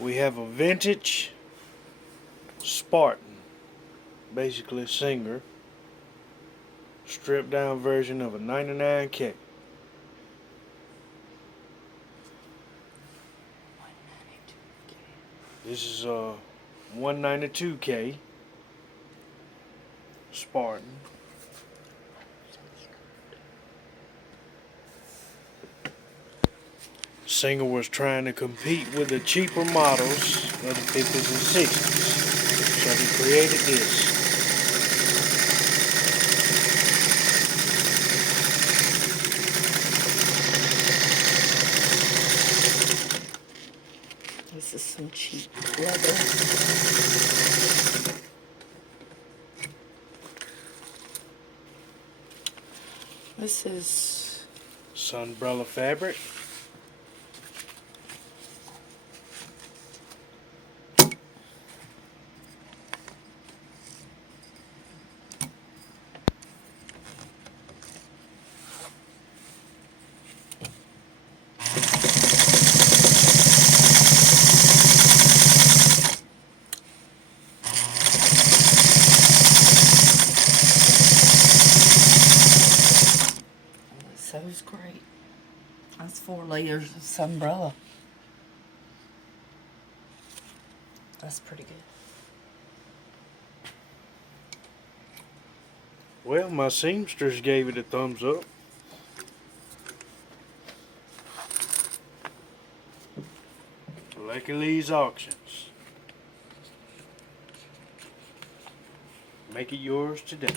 We have a vintage Spartan, basically a Singer, stripped down version of a 99K. This is a 192K Spartan. Singer was trying to compete with the cheaper models of the 50s and 60s, so he created this. This is some cheap leather. This is Sunbrella fabric. so's great. That's 4 layers of sunbrella. That's pretty good. Well, my seamstress gave it a thumbs up. Lucky Lee's Auctions. Make it yours today.